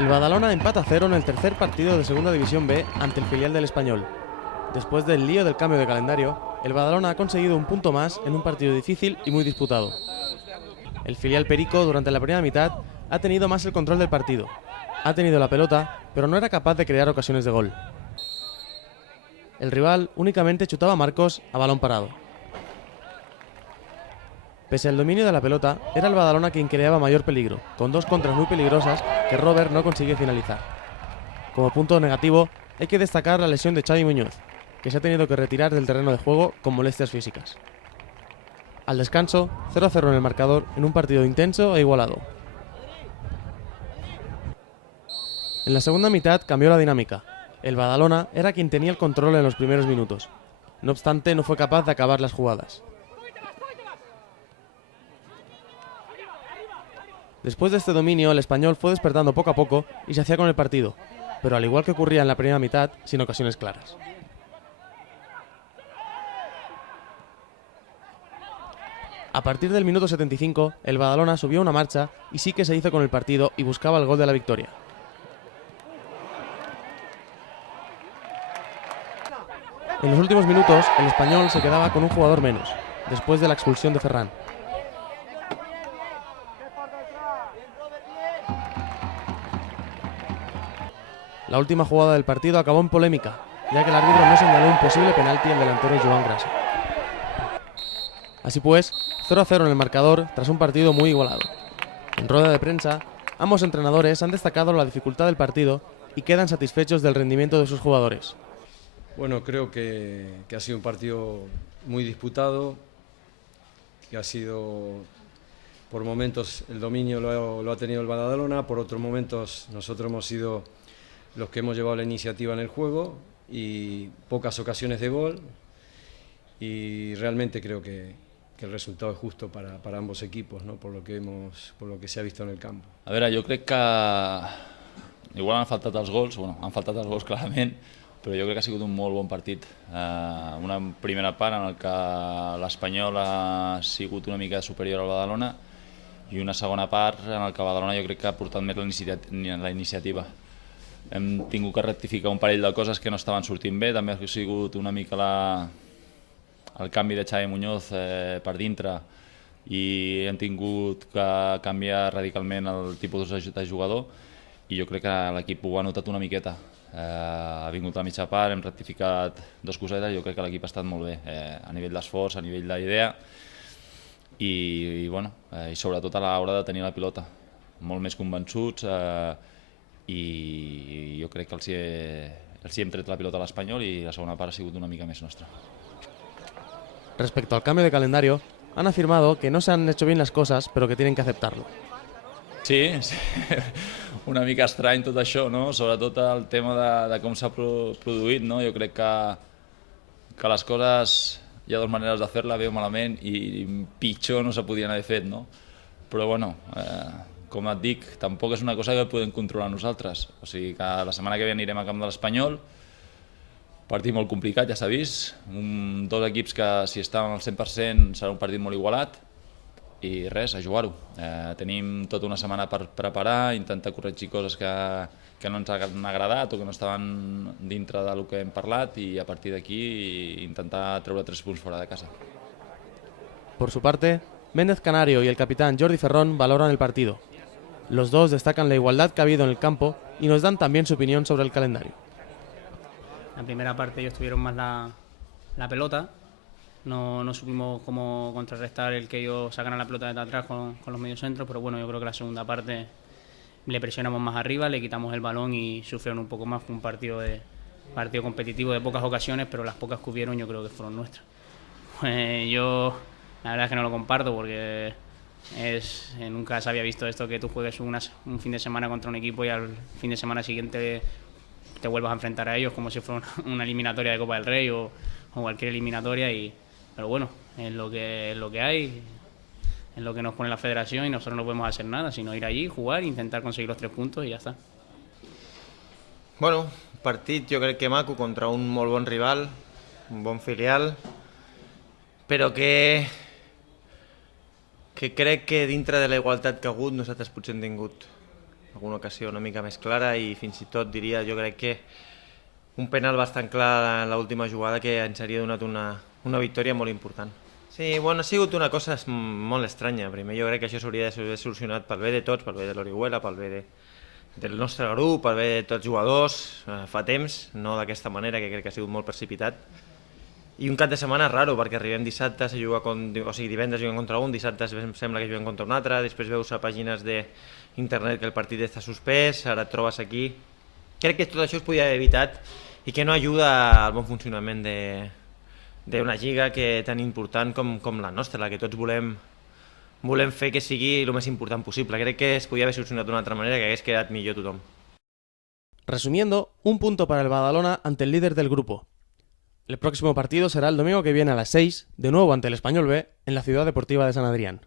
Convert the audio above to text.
El Badalona empata a 0 en el tercer partido de Segunda División B ante el filial del Español. Después del lío del cambio de calendario, el Badalona ha conseguido un punto más en un partido difícil y muy disputado. El filial perico durante la primera mitad ha tenido más el control del partido. Ha tenido la pelota, pero no era capaz de crear ocasiones de gol. El rival únicamente chutaba a Marcos a balón parado. Pese al dominio de la pelota, era el Badalona quien creaba mayor peligro, con dos contras muy peligrosas que Robert no consigue finalizar. Como punto negativo, hay que destacar la lesión de Xavi Muñoz, que se ha tenido que retirar del terreno de juego con molestias físicas. Al descanso, 0-0 en el marcador en un partido intenso e igualado. En la segunda mitad cambió la dinámica. El Badalona era quien tenía el control en los primeros minutos. No obstante, no fue capaz de acabar las jugadas. Después de este dominio, el Español fue despertando poco a poco y se hacía con el partido, pero al igual que ocurría en la primera mitad, sin ocasiones claras. A partir del minuto 75, el Badalona subió una marcha y sí que se hizo con el partido y buscaba el gol de la victoria. En los últimos minutos, el Español se quedaba con un jugador menos, después de la expulsión de Ferran. La última jugada del partido acabó en polémica, ya que el árbitro no señaló un posible penalti al delantero Joan Grasa. Así pues, 0-0 en el marcador tras un partido muy igualado. En rueda de prensa, ambos entrenadores han destacado la dificultad del partido y quedan satisfechos del rendimiento de sus jugadores. Bueno, creo que ha sido un partido muy disputado, que ha sido, por momentos el dominio lo ha tenido el Badalona, por otros momentos nosotros hemos sido los que hemos llevado la iniciativa en el juego y pocas ocasiones de gol, y realmente creo que el resultado es justo para ambos equipos, ¿no? por lo que se ha visto en el campo. A veure, jo crec que igual han faltat els gols, han faltat els gols clarament, però jo crec que ha sigut un molt bon partit. Una primera part en què l'Espanyol ha sigut una mica superior al Badalona i una segona part en què el Badalona jo crec que ha portat més la iniciativa. Hem tingut que rectificar un parell de coses que no estaven sortint bé, també ha sigut una mica el canvi de Xavi Muñoz per dintre i hem tingut que canviar radicalment el tipus de jugador i jo crec que l'equip ho ha notat una miqueta. Ha vingut a mitja part, hem rectificat dos cosetes i jo crec que l'equip ha estat molt bé a nivell d'esforç, a nivell d'idea i sobretot a l'hora de tenir la pilota. Molt més convençuts i jo crec que els hi hem tret la pilota a l'Espanyol i la segona part ha sigut una mica més nostra. Respecto al cambio de calendario, han afirmado que no se han hecho bien las cosas, pero que tienen que aceptarlo. Sí, una mica estrany tot això, no? Sobretot el tema de com s'ha produït, no? Jo crec que les coses, hi ha dues maneres de fer-la, bé o malament, i pitjor no se podien haver fet, no? Però bueno, com et dic, tampoc és una cosa que podem controlar nosaltres. O sigui que la setmana que ve anirem a camp de l'Espanyol, partit molt complicat, ja s'ha vist, dos equips que si estaven al 100% serà un partit molt igualat i res, a jugar-ho. Tenim tota una setmana per preparar, intentar corregir coses que no ens han agradat o que no estaven dintre del que hem parlat i a partir d'aquí intentar treure 3 punts fora de casa. Por su parte, Méndez Canario y el capitán Jordi Ferrón valoran el partido. Los dos destacan la igualdad que ha habido en el campo y nos dan también su opinión sobre el calendario. La primera parte ellos tuvieron más la pelota, no supimos cómo contrarrestar el que ellos sacaran la pelota desde atrás con los mediocentros, pero bueno, yo creo que la segunda parte le presionamos más arriba, le quitamos el balón y sufrieron un poco más. Fue un partido competitivo de pocas ocasiones, pero las pocas que hubieron yo creo que fueron nuestras. Yo la verdad es que no lo comparto porque nunca se había visto esto, que tú juegues un fin de semana contra un equipo y al fin de semana siguiente te vuelvas a enfrentar a ellos como si fuera una eliminatoria de Copa del Rey o cualquier eliminatoria, pero bueno, es lo que hay, es lo que nos pone la federación y nosotros no podemos hacer nada, sino ir allí, jugar, intentar conseguir los 3 puntos y ya está. Bueno, partit jo crec que maco contra un molt bon rival, un bon filial, però que crec que dintre de la igualtat que ha hagut nosaltres potser hem tingut alguna ocasió una mica més clara i fins i tot diria, jo crec que un penal bastant clar en l'última jugada que ens hauria donat una victòria molt important. Sí, bueno, ha sigut una cosa molt estranya. Primer jo crec que això s'hauria d'haver solucionat pel bé de tots, pel bé de l'Orihuela, pel bé del nostre grup, pel bé de tots els jugadors, fa temps, no d'aquesta manera, que crec que ha sigut molt precipitat. I un cap de setmana raro, perquè arribem dissabtes a jugar, o sigui, divendres juguem contra un, dissabtes sembla que juguem contra un altre, després veus a pàgines d'internet que el partit està suspès, ara et trobes aquí. Crec que tot això es podia haver evitat i que no ajuda al bon funcionament d'una lliga que tan important com la nostra, la que tots volem fer que sigui el més important possible. Crec que es podia haver solucionat d'una altra manera, que hagués quedat millor tothom. Resumiendo, un punto para el Badalona ante el líder del grupo. El próximo partido será el domingo que viene a las 6, de nuevo ante el Español B, en la Ciudad Deportiva de San Adrián.